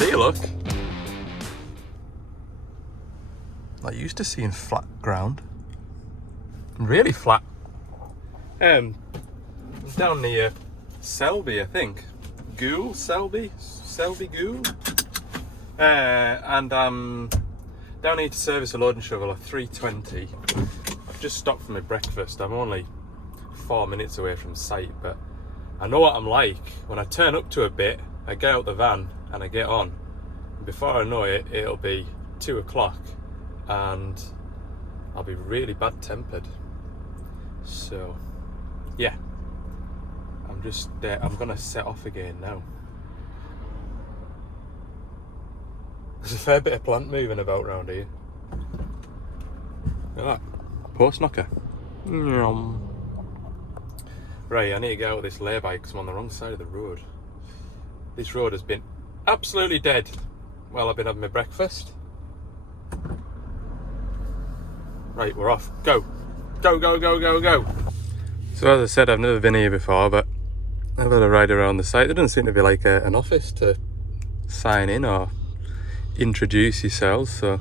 around here, look. Like used to seeing flat ground. Really flat. Down near Selby, I think. Selby Goole. And down here to service a loading shovel at 3:20. I've just stopped for my breakfast. I'm only 4 minutes away from site, but I know what I'm like. When I turn up to a bit, I get out the van and I get on. And before I know it, it'll be 2 o'clock and I'll be really bad tempered. So yeah, I'm gonna set off again now. There's a fair bit of plant moving about around here. Look at that, post knocker. Right, I need to get out of this lay-by because I'm on the wrong side of the road. This road has been absolutely dead while I've been having my breakfast. Right, we're off. Go. Go, go, go, go, go. So as I said, I've never been here before, but I've had a ride around the site. There doesn't seem to be like an office to sign in or introduce yourselves. So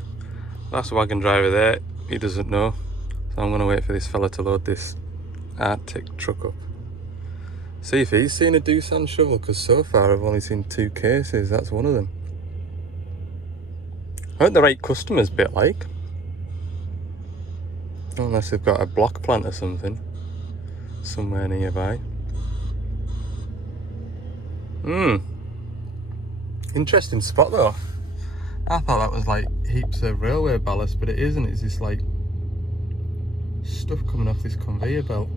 that's the wagon driver there. He doesn't know. So I'm going to wait for this fella to load this Arctic truck up. See if he's seen a Doosan shovel, because so far I've only seen 2 cases. That's one of them. Aren't the right customers bit like? Unless they've got a block plant or something somewhere nearby. Interesting spot though. I thought that was like heaps of railway ballast, but it isn't. It's just like stuff coming off this conveyor belt.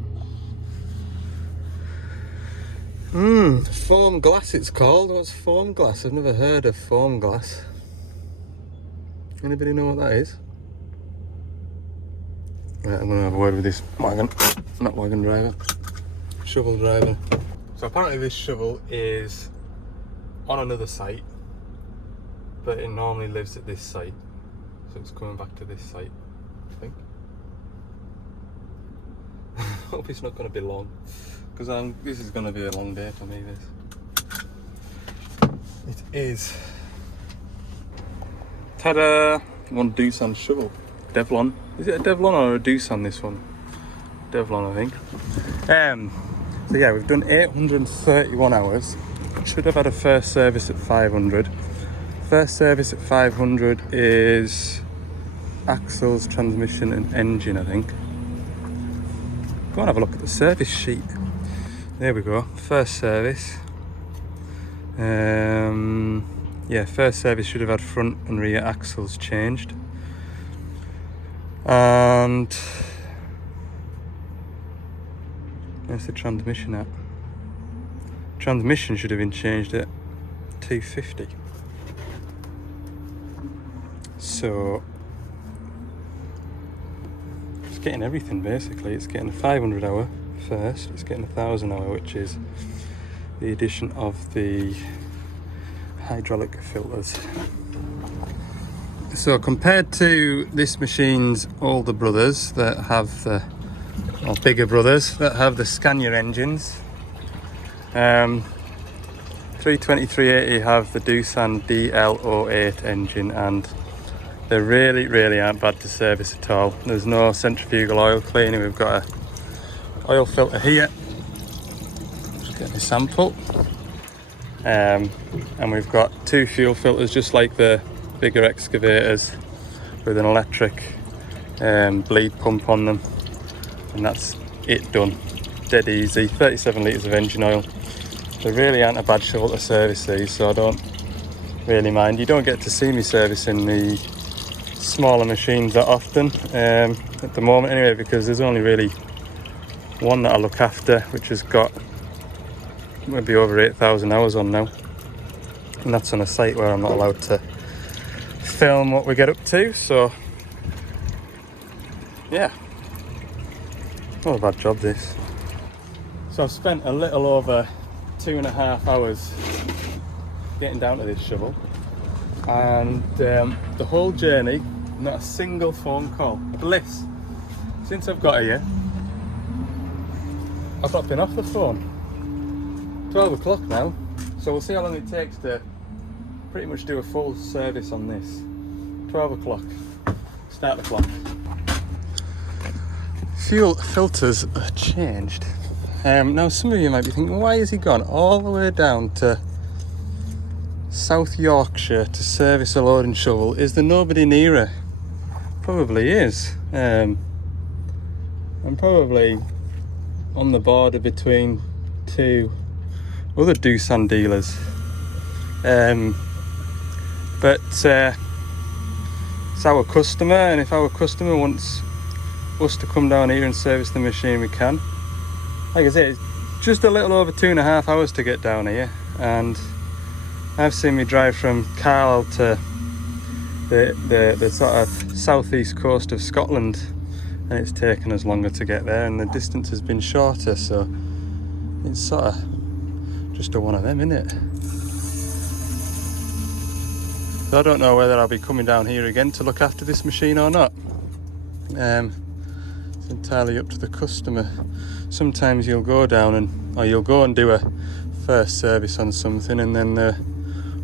Foam glass it's called. What's foam glass? I've never heard of foam glass. Anybody know what that is? Right, I'm going to have a word with this wagon driver, shovel driver. So apparently this shovel is on another site, but it normally lives at this site. So it's coming back to this site, I think. Hope it's not going to be long, because this is going to be a long day for me, this. It is. Ta-da! One Doosan shovel. Devlon. Is it a Devlon or a Doosan, this one? Devlon, I think. So yeah, we've done 831 hours. Should have had a first service at 500. First service at 500 is axles, transmission and engine, I think. Go and have a look at the service sheet. There we go. First service. Yeah, first service should have had front and rear axles changed. And where's the transmission at? Transmission should have been changed at 250. So it's getting everything basically. It's getting a 500 hour first, it's getting a 1000 hour, which is the addition of the hydraulic filters. So compared to this machine's older brothers that have the, or bigger brothers that have the Scania engines, 320, 380 have the Doosan DL08 engine, and they really aren't bad to service at all. There's no centrifugal oil cleaning. We've got a oil filter here. Just get my sample. And we've got 2 fuel filters, just like the bigger excavators, with an electric bleed pump on them, and that's it done. Dead easy. 37 litres of engine oil. They really aren't a bad shovel to service these, so I don't really mind. You don't get to see me servicing the smaller machines that often at the moment anyway, because there's only really one that I look after, which has got maybe over 8,000 hours on now, and that's on a site where I'm not allowed to film what we get up to. So yeah, not a bad job this. So I've spent a little over 2.5 hours getting down to this shovel, and the whole journey, not a single phone call. Bliss. Since I've got here, I've not been off the phone. 12 o'clock now, so we'll see how long it takes to pretty much do a full service on this. 12 o'clock, start the clock. Fuel filters are changed. Now some of you might be thinking, why has he gone all the way down to South Yorkshire to service a loading shovel? Is there nobody nearer? Probably is. I'm probably on the border between two other Doosan dealers. But it's our customer, and if our customer wants us to come down here and service the machine, we can. Like I said, it's just a little over 2.5 hours to get down here, and I've seen me drive from Carlisle to the sort of southeast coast of Scotland, and it's taken us longer to get there, and the distance has been shorter, so it's sort of just a one of them, isn't it? So I don't know whether I'll be coming down here again to look after this machine or not. It's entirely up to the customer. Sometimes you'll go down you'll go and do a first service on something, and then the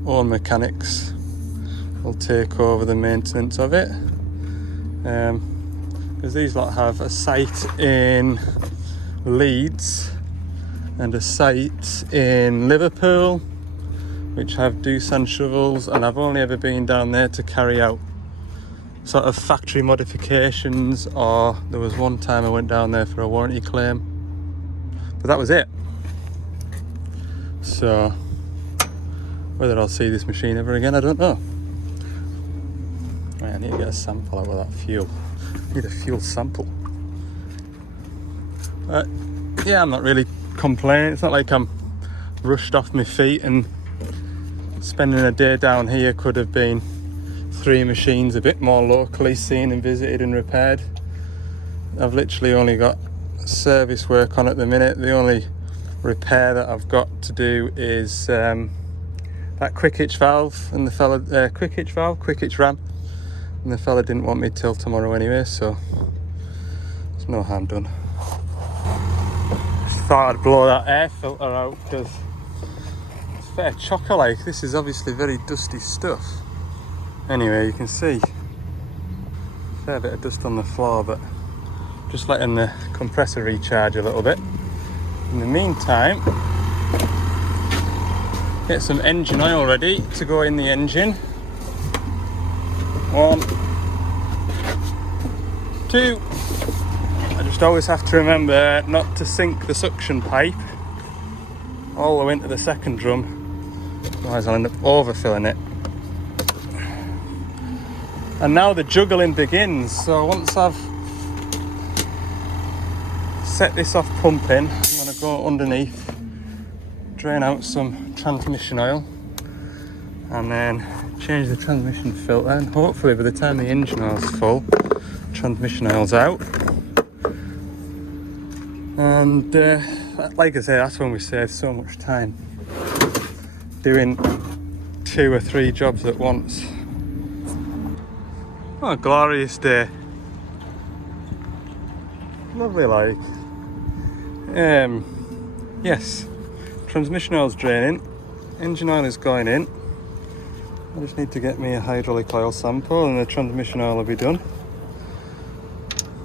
own mechanics will take over the maintenance of it. Because these lot have a site in Leeds and a site in Liverpool, which have Doosan shovels, and I've only ever been down there to carry out sort of factory modifications, or there was one time I went down there for a warranty claim, but that was it. So whether I'll see this machine ever again, I don't know. Right, I need to get a sample out of that fuel. I need a fuel sample. But yeah, I'm not really complaining. It's not like I'm rushed off my feet, and spending a day down here could have been 3 machines a bit more locally seen and visited and repaired. I've literally only got service work on at the minute. The only repair that I've got to do is that quick hitch valve, and the fella quick hitch ram, and the fella didn't want me till tomorrow anyway, so there's no harm done. Just thought I'd blow that air filter out, because it's fair chocker like. This is obviously very dusty stuff. Anyway, you can see a fair bit of dust on the floor, but just letting the compressor recharge a little bit. In the meantime, get some engine oil ready to go in the engine. 1, 2. I just always have to remember not to sink the suction pipe all the way into the second drum, otherwise I'll end up overfilling it. And now the juggling begins. So once I've set this off pumping, I'm going to go underneath, drain out some transmission oil, and then change the transmission filter, and hopefully by the time the engine oil's full, transmission oil's out. And like I say, that's when we save so much time doing 2 or 3 jobs at once. What a glorious day. Lovely like. Yes, transmission oil's draining, engine oil is going in. I just need to get me a hydraulic oil sample, and the transmission oil will be done.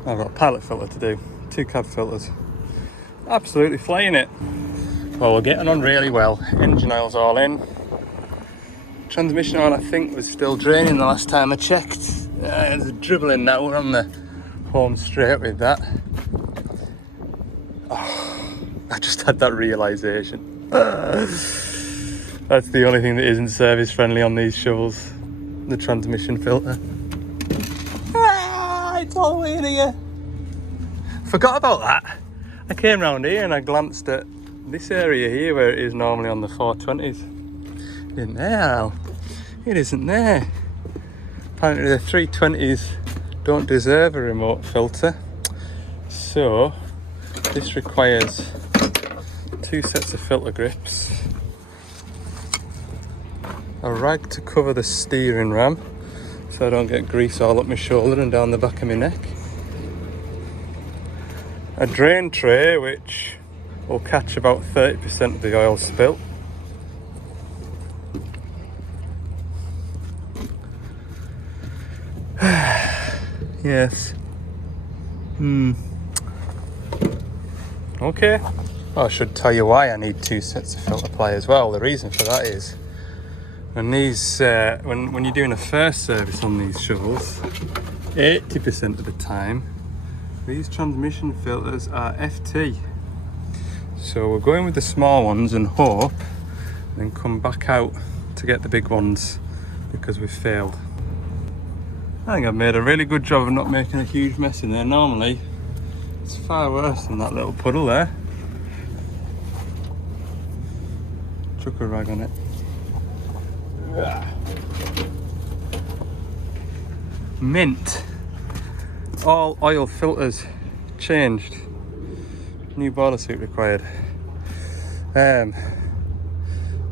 I've got a pilot filter to do, 2 cab filters. Absolutely flying it. Well, we're getting on really well. Engine oil's all in. Transmission oil, I think, was still draining the last time I checked. There's a dribbling now. We're on the home straight with that. Oh, I just had that realisation. That's the only thing that isn't service friendly on these shovels. The transmission filter. It's all the way in here. Forgot about that. I came round here and I glanced at this area here where it is normally on the 420s. It isn't there, Al. It isn't there. Apparently the 320s don't deserve a remote filter. So this requires 2 sets of filter grips, a rag to cover the steering ram so I don't get grease all up my shoulder and down the back of my neck, a drain tray which will catch about 30% of the oil spill, Yes. Okay. Well, I should tell you why I need 2 sets of filter ply as well. The reason for that is when these, when you're doing a first service on these shovels, 80% of the time, these transmission filters are FT. So we're going with the small ones and hope, then come back out to get the big ones because we've failed. I think I've made a really good job of not making a huge mess in there. Normally, it's far worse than that little puddle there. Chuck a rag on it. Mint. All oil filters changed. New boiler suit required.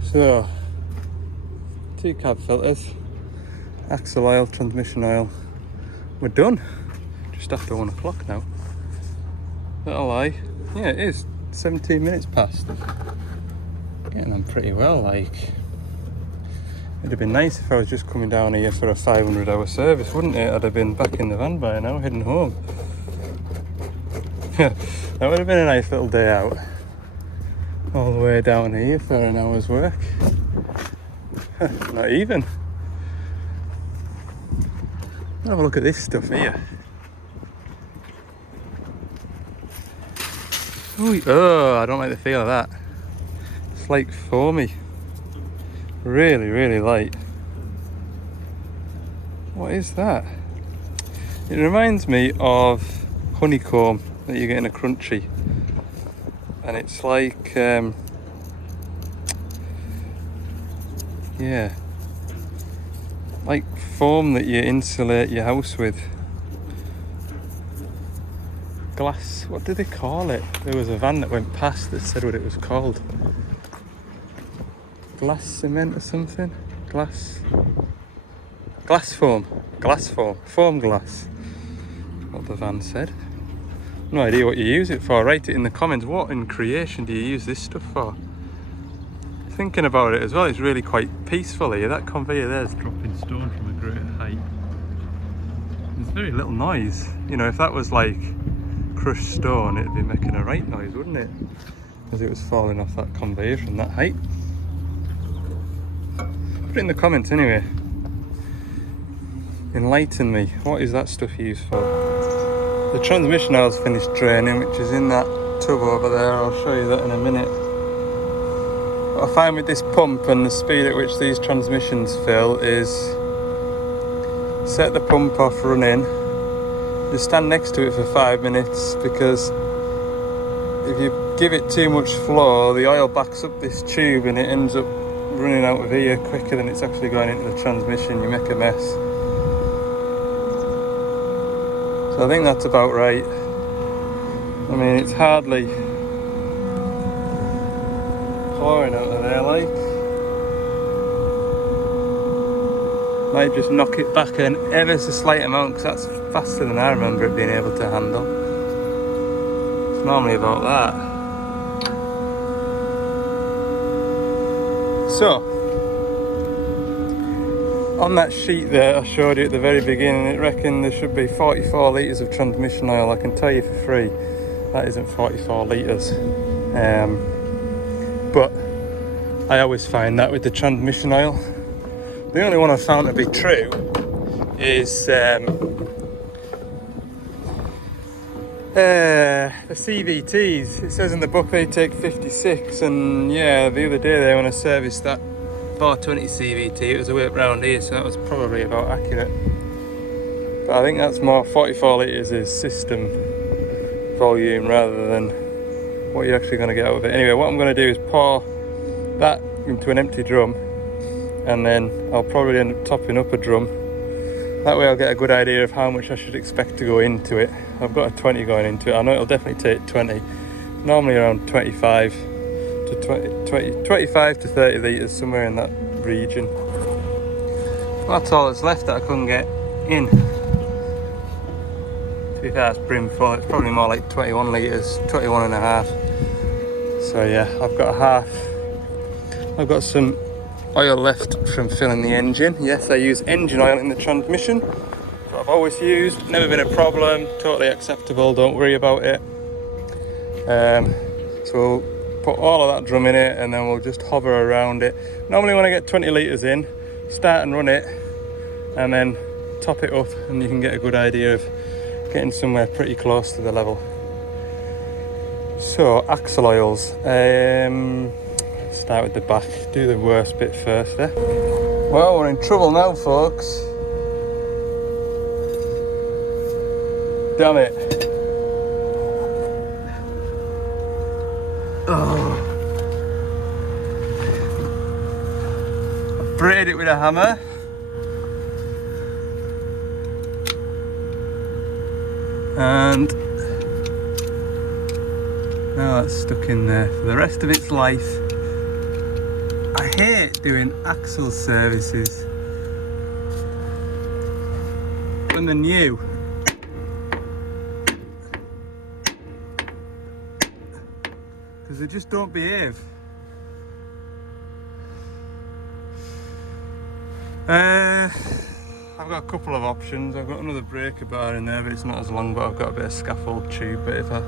So 2 cab filters, axle oil, transmission oil. We're done. Just after 1 o'clock now. That'll lie. Yeah, it is 17 minutes past. Getting on pretty well, like. It'd have been nice if I was just coming down here for a 500-hour service, wouldn't it? I'd have been back in the van by now, heading home. That would have been a nice little day out. All the way down here for an hour's work. Not even. Have a look at this stuff here. Ooh, oh, I don't like the feel of that. It's like foamy. Really, really light. What is that? It reminds me of honeycomb that you get in a crunchy. And it's like, yeah, like foam that you insulate your house with. Glass, what do they call it? There was a van that went past that said what it was called. Glass cement or something? Glass foam. Foam glass. What the van said. No idea what you use it for. Write it in the comments. What in creation do you use this stuff for? Thinking about it as well, it's really quite peaceful here. That conveyor there's dropping stone from a great height. There's very little noise. You know, if that was like crushed stone, it'd be making a right noise, wouldn't it? Because it was falling off that conveyor from that height. Put it in the comments anyway. Enlighten me. What is that stuff used for? The transmission oil's finished draining, which is in that tub over there. I'll show you that in a minute. What I find with this pump and the speed at which these transmissions fill is set the pump off running. Just stand next to it for 5 minutes, because if you give it too much flow, the oil backs up this tube and it ends up running out of here quicker than it's actually going into the transmission. You make a mess. So I think that's about right. I mean, it's hardly pouring out of there, like. Might just knock it back an ever so slight amount, because that's faster than I remember it being able to handle. It's normally about that. So, on that sheet there I showed you at the very beginning, it reckoned there should be 44 litres of transmission oil. I can tell you for free, that isn't 44 litres. But I always find that with the transmission oil. The only one I found to be true is the CVTs. It says in the book they take 56, and yeah, the other day there when I serviced that 420 CVT, it was a way up round here, so that was probably about accurate. But I think that's more 44 litres is system volume rather than what you're actually going to get out of it. Anyway, what I'm going to do is pour that into an empty drum, and then I'll probably end up topping up a drum. That way I'll get a good idea of how much I should expect to go into it. I've got a 20 going into it. I know it'll definitely take 20. Normally around 25 to 30 litres, somewhere in that region. Well, that's all that's left that I couldn't get in. To be fair, it's brim full. It's probably more like 21 litres, 21 and a half. So yeah, I've got some oil left from filling the engine. Yes, I use engine oil in the transmission, but I've always used, never been a problem, totally acceptable, don't worry about it. So we'll put all of that drum in it and then we'll just hover around it. Normally when I get 20 litres in, start and run it and then top it up, and you can get a good idea of getting somewhere pretty close to the level. So axle oils, start with the back, do the worst bit first. Well, we're in trouble now, folks. Damn it. Oh. I braid it with a hammer. And now that's stuck in there for the rest of its life. I hate doing axle services when they're new. Because they just don't behave. I've got a couple of options. I've got another breaker bar in there, but it's not as long, but I've got a bit of scaffold tube. But if I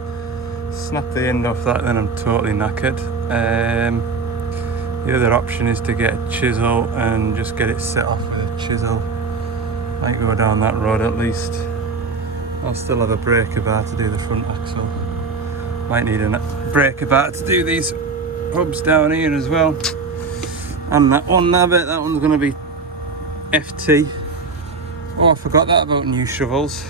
snap the end off that, then I'm totally knackered. The other option is to get a chisel and just get it set off with a chisel. Might go down that road at least. I'll still have a breaker bar to do the front axle. Might need a breaker bar to do these hubs down here as well. And that one, I bet that one's going to be FT. Oh, I forgot that about new shovels.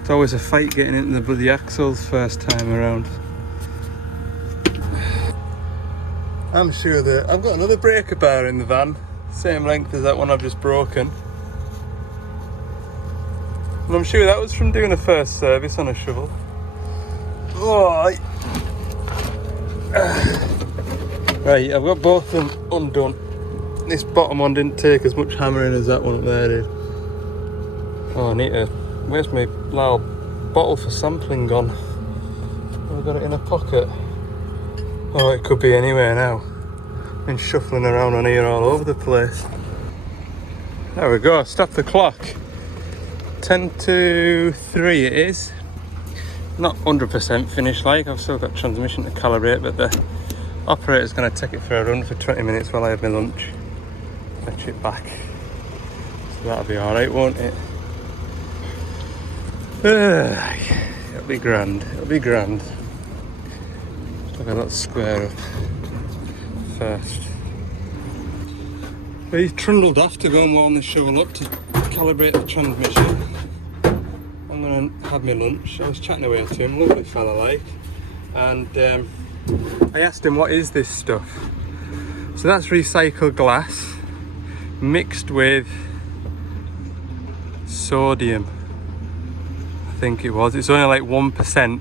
It's always a fight getting into the bloody axles first time around. I'm sure that I've got another breaker bar in the van, same length as that one I've just broken. And I'm sure that was from doing a first service on a shovel. Oh, right, I've got both of them undone. This bottom one didn't take as much hammering as that one up there did. Oh, I need to... Where's my little bottle for sampling gone? I've got it in a pocket. Oh, it could be anywhere now. Been shuffling around on here all over the place. There we go, stop the clock. 10 to 3 it is. Not 100% finished like, I've still got transmission to calibrate, but the operator's going to take it for a run for 20 minutes while I have my lunch. Fetch it back. So that'll be alright, won't it? It'll be grand, it'll be grand. Look at that square up first. But he's trundled off to go and warm the shovel up to calibrate the transmission. I'm going to have my lunch. I was chatting away to him, lovely fella like. And I asked him, what is this stuff? So that's recycled glass mixed with sodium, I think it was. It's only like 1%.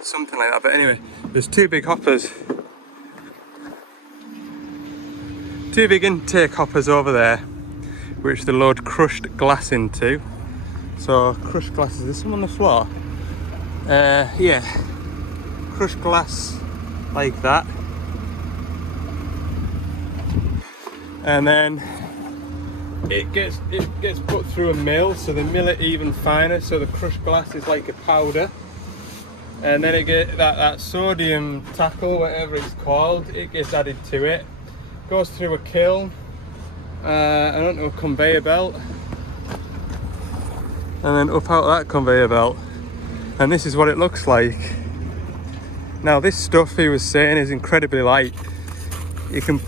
Something like that, but anyway, there's two big hoppers, two big intake hoppers over there, which they load crushed glass into. So crushed glass, is there some on the floor? Yeah, crushed glass like that, and then it gets put through a mill, so they mill it even finer, so the crushed glass is like a powder. And then it get that sodium tackle, whatever it's called, it gets added to it, goes through a kiln and onto a conveyor belt, and then up out that conveyor belt. And this is what it looks like. Now this stuff, he was saying, is incredibly light. You can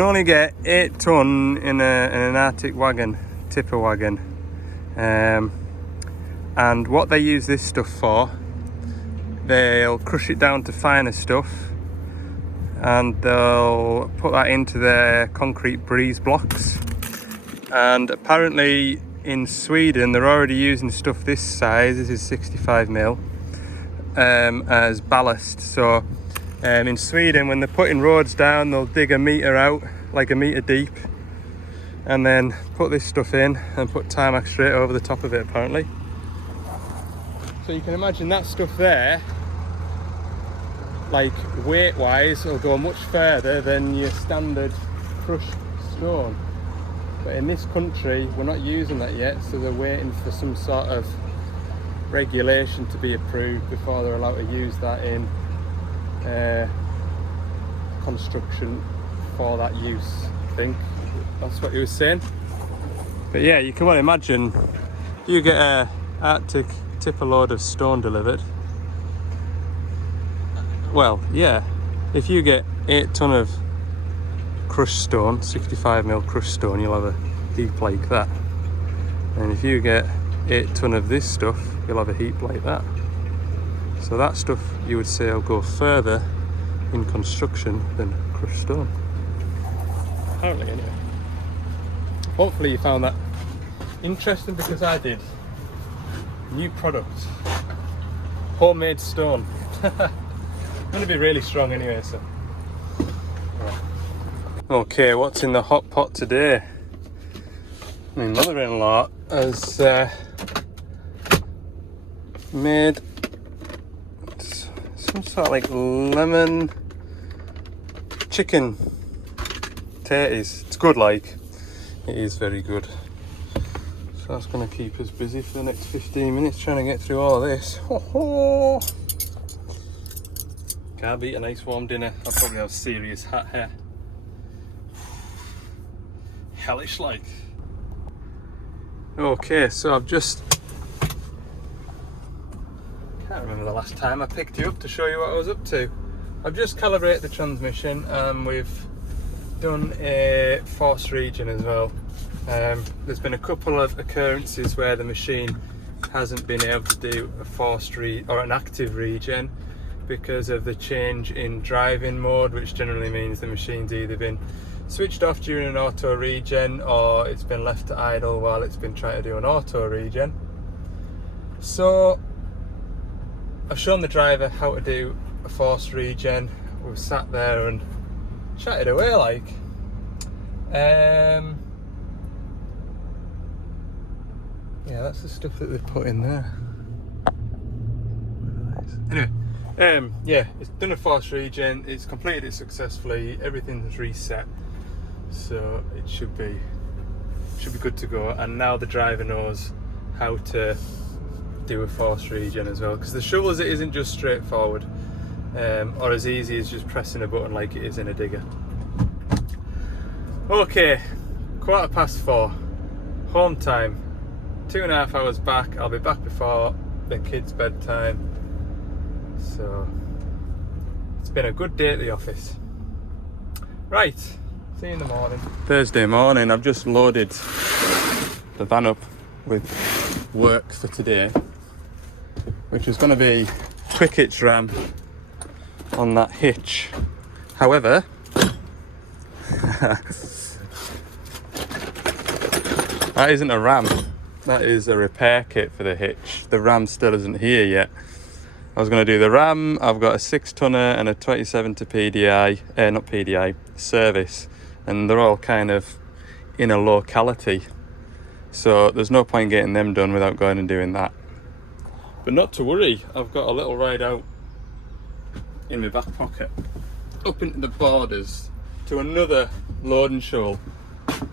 only get 8 ton in an Arctic wagon, tipper wagon, and what they use this stuff for, they'll crush it down to finer stuff and they'll put that into their concrete breeze blocks. And apparently in Sweden they're already using stuff this size, this is 65mm, as ballast. So in Sweden, when they're putting roads down, they'll dig a metre out, like a metre deep, and then put this stuff in and put tarmac straight over the top of it apparently. So you can imagine that stuff there, like weight wise, will go much further than your standard crushed stone. But in this country, we're not using that yet, so they're waiting for some sort of regulation to be approved before they're allowed to use that in construction for that use. I think that's what he was saying. But yeah, you can well imagine you get a Arctic tipper load of stone delivered. Well, yeah, if you get 8 ton of crushed stone, 65mm crushed stone, you'll have a heap like that. And if you get 8 ton of this stuff, you'll have a heap like that. So that stuff you would say will go further in construction than crushed stone. Apparently, anyway. Hopefully you found that interesting, because I did. New product. Homemade stone. Going to be really strong anyway, so. Right. Okay, what's in the hot pot today? My mother-in-law has made some sort of like lemon chicken tatties. It's good, like. It is very good. So that's going to keep us busy for the next 15 minutes trying to get through all of this. Ho ho! Can't beat a nice warm dinner. I'll probably have serious hot hair. Hellish like. Okay, so I've just... can't remember the last time I picked you up to show you what I was up to. I've just calibrated the transmission and we've done a force regen as well. There's been a couple of occurrences where the machine hasn't been able to do a forced or an active regen because of the change in driving mode, which generally means the machine's either been switched off during an auto regen or it's been left to idle while it's been trying to do an auto regen. So I've shown the driver how to do a forced regen. We've sat there and chatted away like. Yeah, that's the stuff that they've put in there. Anyway, yeah, it's done a force regen, it's completed it successfully, everything's reset, so it should be good to go. And now the driver knows how to do a force regen as well, because the shovels, it isn't just straightforward or as easy as just pressing a button like it is in a digger. Okay, 4:15, home time. 2.5 hours back. I'll be back before the kids' bedtime. So it's been a good day at the office. Right, see you in the morning. Thursday morning, I've just loaded the van up with work for today, which is going to be quick hitch ram on that hitch. However, that isn't a ram. That is a repair kit for the hitch. The ram still isn't here yet. I was going to do the ram. I've got a 6-tonner and a 27 to PDI, not PDI, service. And they're all kind of in a locality. So there's no point getting them done without going and doing that. But not to worry, I've got a little ride out in my back pocket, up into the borders to another load and shovel. I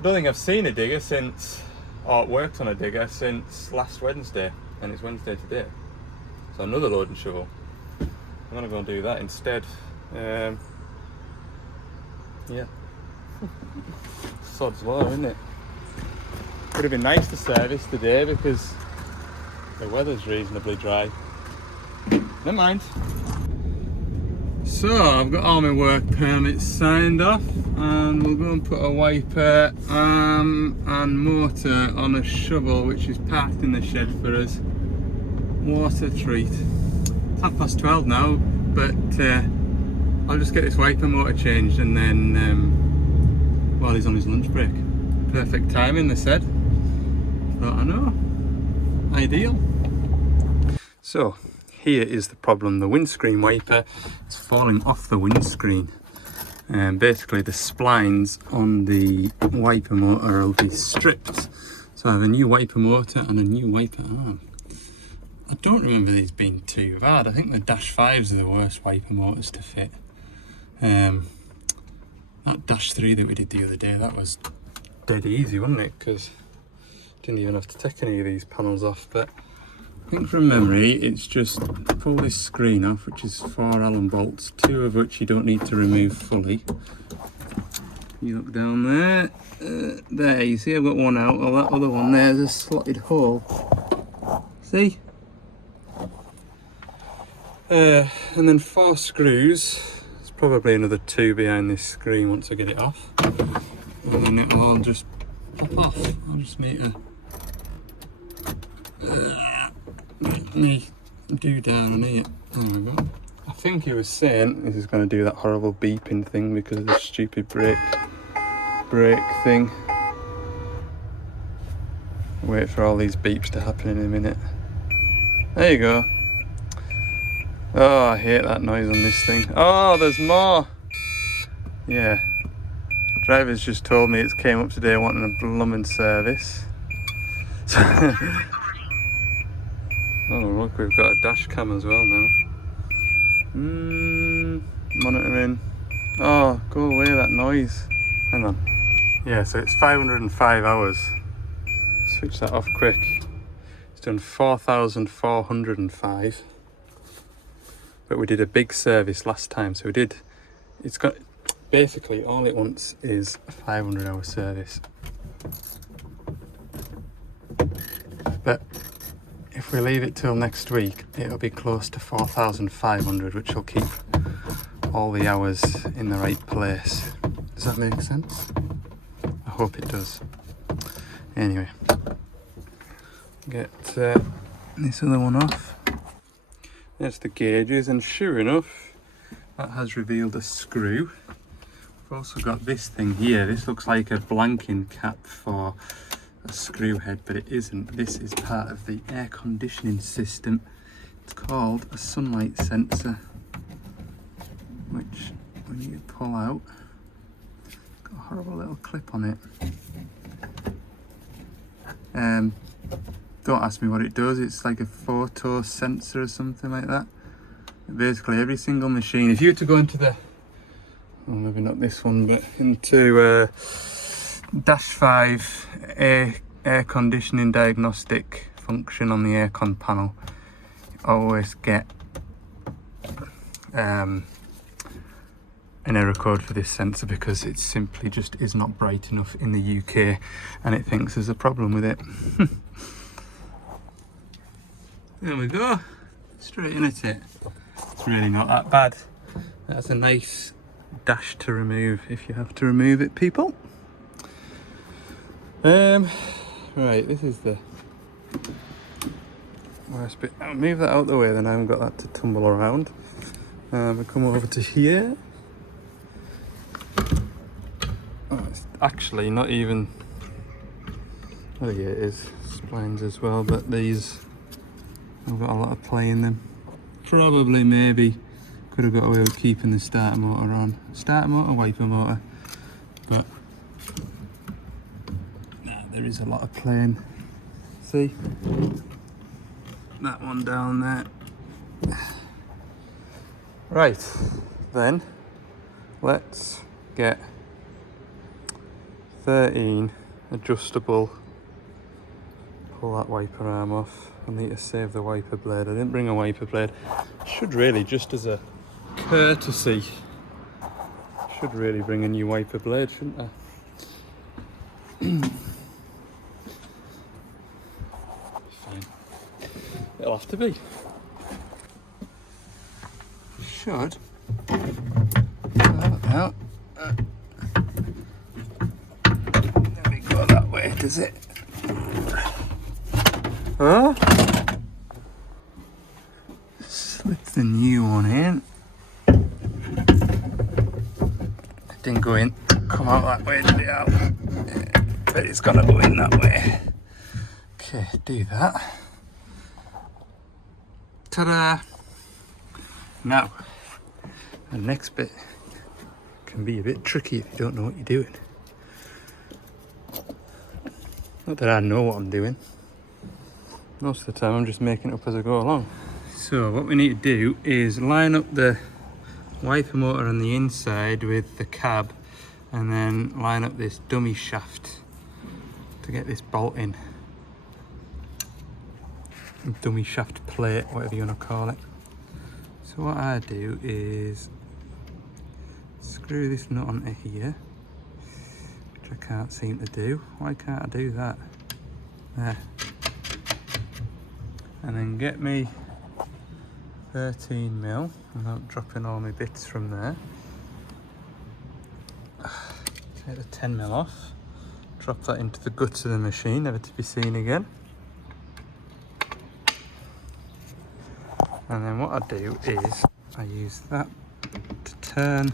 don't think I've seen a digger since, or worked on a digger since last Wednesday, and it's Wednesday today. So another load and shovel. I'm gonna go and do that instead. Yeah. Sod's law, isn't it? Would have been nice to service today because the weather's reasonably dry. Never mind. So I've got all my work permits signed off, and we'll go and put a wiper and motor on a shovel which is parked in the shed for us. Water treat. It's 12:30 now, but I'll just get this wiper motor changed and then while he's on his lunch break. Perfect timing, they said. Thought I know. Ideal. So here is the problem. The windscreen wiper is falling off the windscreen. Basically the splines on the wiper motor will be stripped. So I have a new wiper motor and a new wiper arm. I don't remember these being too bad. I think the Dash 5s are the worst wiper motors to fit. That Dash 3 that we did the other day, that was dead easy, wasn't it? Because didn't even have to take any of these panels off. But I think from memory, it's just pull this screen off, which is 4 Allen bolts, 2 of which you don't need to remove fully. You look down there, there, you see I've got one out. Well, that other one there's a slotted hole. See? And then 4 screws. There's probably another 2 behind this screen once I get it off. And then it'll all just pop off. I'll just make a get me do down on here. There we go. I think he was saying this is going to do that horrible beeping thing because of the stupid brake thing. Wait for all these beeps to happen in a minute. There you go. Oh, I hate that noise on this thing. Oh, there's more. Yeah. Driver's just told me it came up today wanting a blooming service. Oh look, we've got a dash cam as well now. Monitoring. Oh, go away that noise. Hang on. Yeah, so it's 505 hours. Switch that off quick. It's done 4,405. But we did a big service last time, so it's got, basically all it wants is a 500-hour service. But if we leave it till next week, it'll be close to 4,500, which will keep all the hours in the right place. Does that make sense? I hope it does. Anyway, get this other one off. There's the gauges, and sure enough, that has revealed a screw. We've also got this thing here. This looks like a blanking cap for a screw head, but it isn't. This is part of the air conditioning system. It's called a sunlight sensor, which when you pull out, it's got a horrible little clip on it. Don't ask me what it does. It's like a photo sensor or something like that. Basically every single machine, if you were to go into the, well, maybe not this one, but into dash 5 air conditioning diagnostic function on the aircon panel, you always get an error code for this sensor because it simply just is not bright enough in the UK and it thinks there's a problem with it. There we go, straight in at it. It's really not that bad. That's a nice dash to remove if you have to remove it, people. Right, this is the worst bit. I'll move that out the way, then I haven't got that to tumble around. We come over to here. Oh, it's actually not even, oh yeah, it is splines as well, but these, I've got a lot of play in them. Probably, maybe, could have got away with keeping the starter motor on. Starter motor, wiper motor, but nah, there is a lot of playing. See? That one down there. Right, then, let's get 13 adjustable. Pull that wiper arm off. I need to save the wiper blade. I didn't bring a wiper blade. Should really, just as a courtesy, should really bring a new wiper blade, shouldn't I? Fine. It'll have to be. Should. Now, let me go that way, does it? Oh, slip the new one in. It didn't go in, come out that way, did it out? But it's gonna go in that way. Okay, do that. Ta-da! Now, the next bit can be a bit tricky if you don't know what you're doing. Not that I know what I'm doing. Most of the time I'm just making it up as I go along. So what we need to do is line up the wiper motor on the inside with the cab and then line up this dummy shaft to get this bolt in. Dummy shaft plate, whatever you want to call it. So what I do is screw this nut onto here, which I can't seem to do. Why can't I do that? There. And then get me 13mm without dropping all my bits from there. Take the 10mm off, drop that into the guts of the machine, never to be seen again. And then what I do is I use that to turn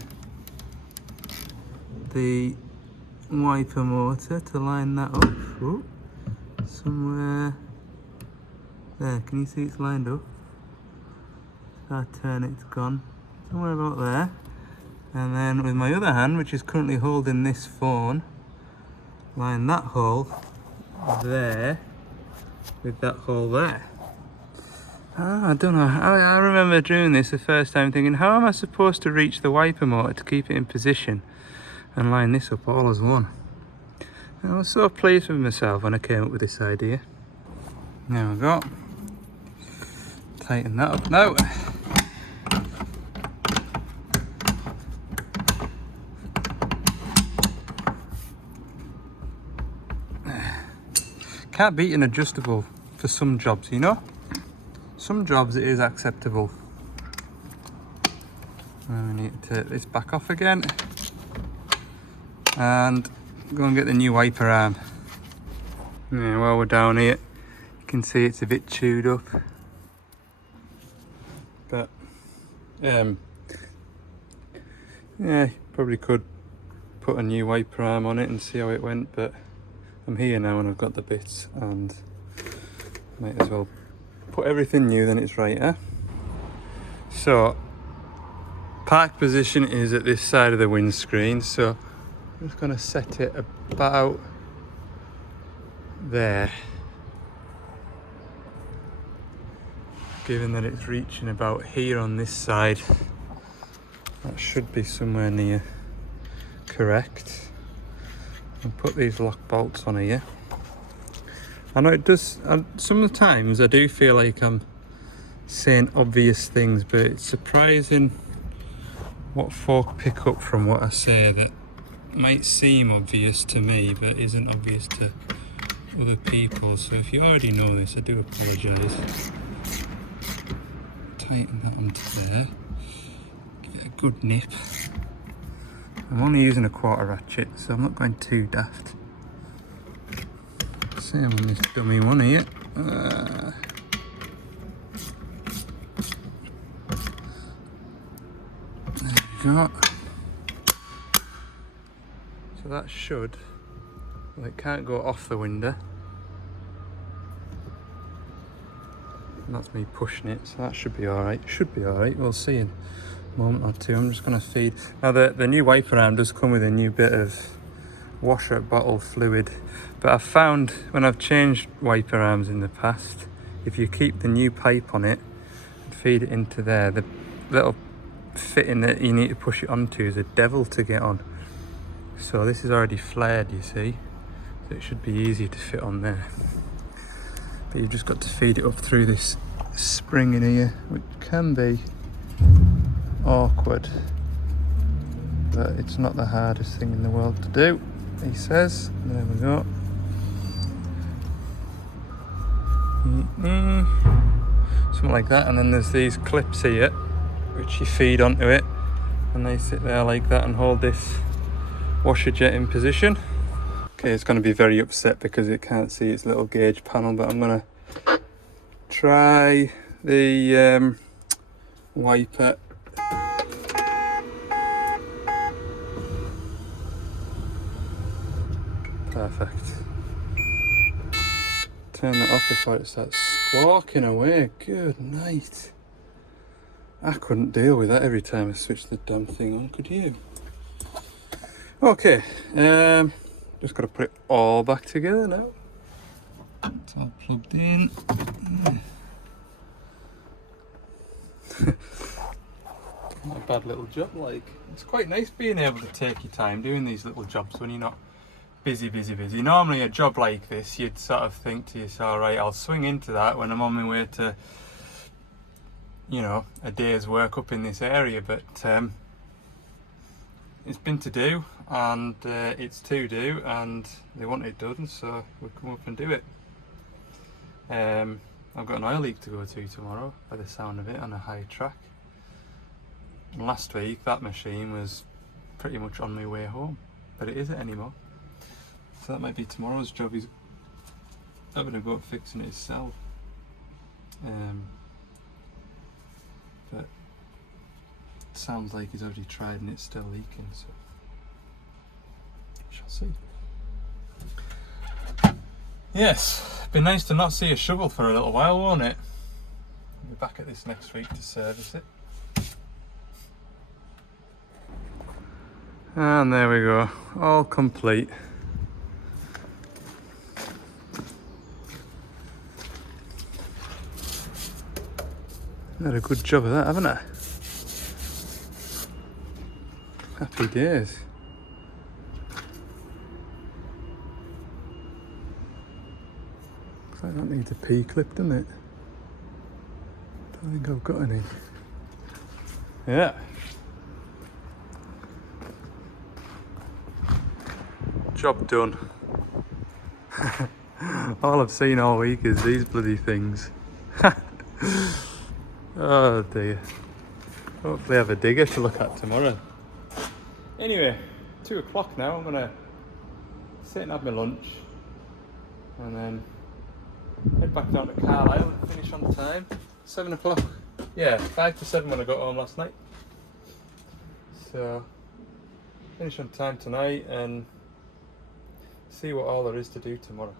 the wiper motor to line that up. Ooh, somewhere there. Can you see it's lined up? So I turn it, it's gone. Somewhere about there. And then with my other hand, which is currently holding this phone, line that hole there with that hole there. I don't know. I remember doing this the first time thinking, how am I supposed to reach the wiper motor to keep it in position and line this up all as one? And I was so pleased with myself when I came up with this idea. There we go. Tighten that up now. Can't beat an adjustable for some jobs, you know? Some jobs it is acceptable. And we need to take this back off again and go and get the new wiper arm. Yeah, while we're down here, you can see it's a bit chewed up. But yeah, probably could put a new wiper arm on it and see how it went, but I'm here now and I've got the bits and might as well put everything new, then it's right, eh? So, park position is at this side of the windscreen, so I'm just going to set it about there. Given that it's reaching about here on this side, that should be somewhere near correct. And put these lock bolts on here. I know it does, sometimes I do feel like I'm saying obvious things, but it's surprising what folk pick up from what I say that might seem obvious to me but isn't obvious to other people. So if you already know this, I do apologise. Tighten that onto there, get a good nip. I'm only using a 1/4 ratchet, so I'm not going too daft. Same on this dummy one here. There we go. So that should, well, it can't go off the window. And that's me pushing it, so that should be alright. Should be alright, we'll see in a moment or two. I'm just going to feed. Now the new wiper arm does come with a new bit of washer bottle fluid, but I've found when I've changed wiper arms in the past, if you keep the new pipe on it and feed it into there, the little fitting that you need to push it onto is a devil to get on. So this is already flared, you see, so it should be easy to fit on there. But you've just got to feed it up through this spring in here, which can be awkward, but it's not the hardest thing in the world to do, he says. There we go. Something like that, and then there's these clips here which you feed onto it and they sit there like that and hold this washer jet in position. Okay, it's going to be very upset because it can't see its little gauge panel, but I'm going to try the wiper. Perfect. Turn that off before it starts squawking away. Good night. I couldn't deal with that every time I switched the damn thing on, could you? Okay, just got to put it all back together now. It's all plugged in. Not a bad little job, like. It's quite nice being able to take your time doing these little jobs when you're not busy, busy, busy. Normally a job like this, you'd sort of think to yourself, right, I'll swing into that when I'm on my way to, you know, a day's work up in this area, but it's been to do, and it's to do, and they want it done, so we'll come up and do it. I've got an oil leak to go to tomorrow, by the sound of it, on a high track. And last week that machine was pretty much on my way home, but it isn't anymore. So that might be tomorrow's job. He's having a go at fixing it himself. But it sounds like he's already tried and it's still leaking, so we shall see. Yes, be nice to not see a shovel for a little while, won't it? I'll be back at this next week to service it. And there we go, all complete. Had a good job of that, haven't I? Happy days. Looks like that needs a P-clip, doesn't it? Don't think I've got any. Yeah. Job done. All I've seen all week is these bloody things. Oh dear. Hopefully I have a digger to look at tomorrow. Anyway, 2 o'clock now. I'm gonna sit and have my lunch and then head back down to Carlisle and finish on time. 7 o'clock. Yeah, 5 to 7 when I got home last night. So finish on time tonight and see what all there is to do tomorrow.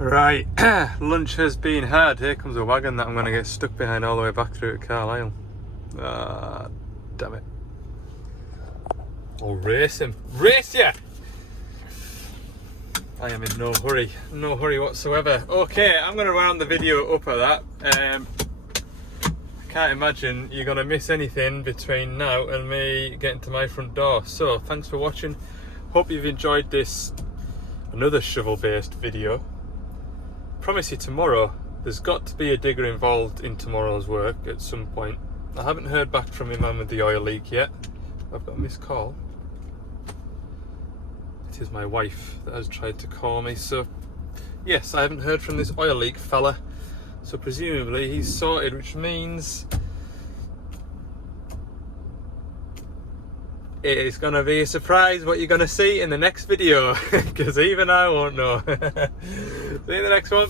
Right, lunch has been had. Here comes a wagon that I'm going to get stuck behind all the way back through to Carlisle. Ah, damn it. I'll race him. Race ya! I am in no hurry whatsoever. Okay, I'm going to round the video up at that. I can't imagine you're going to miss anything between now and me getting to my front door. So, thanks for watching. Hope you've enjoyed this, another shovel-based video. Promise you tomorrow, there's got to be a digger involved in tomorrow's work at some point. I haven't heard back from your man with the oil leak yet. I've got a missed call. It is my wife that has tried to call me, so yes, I haven't heard from this oil leak fella. So presumably he's sorted, which means it is going to be a surprise what you're going to see in the next video, because even I won't know. See you in the next one.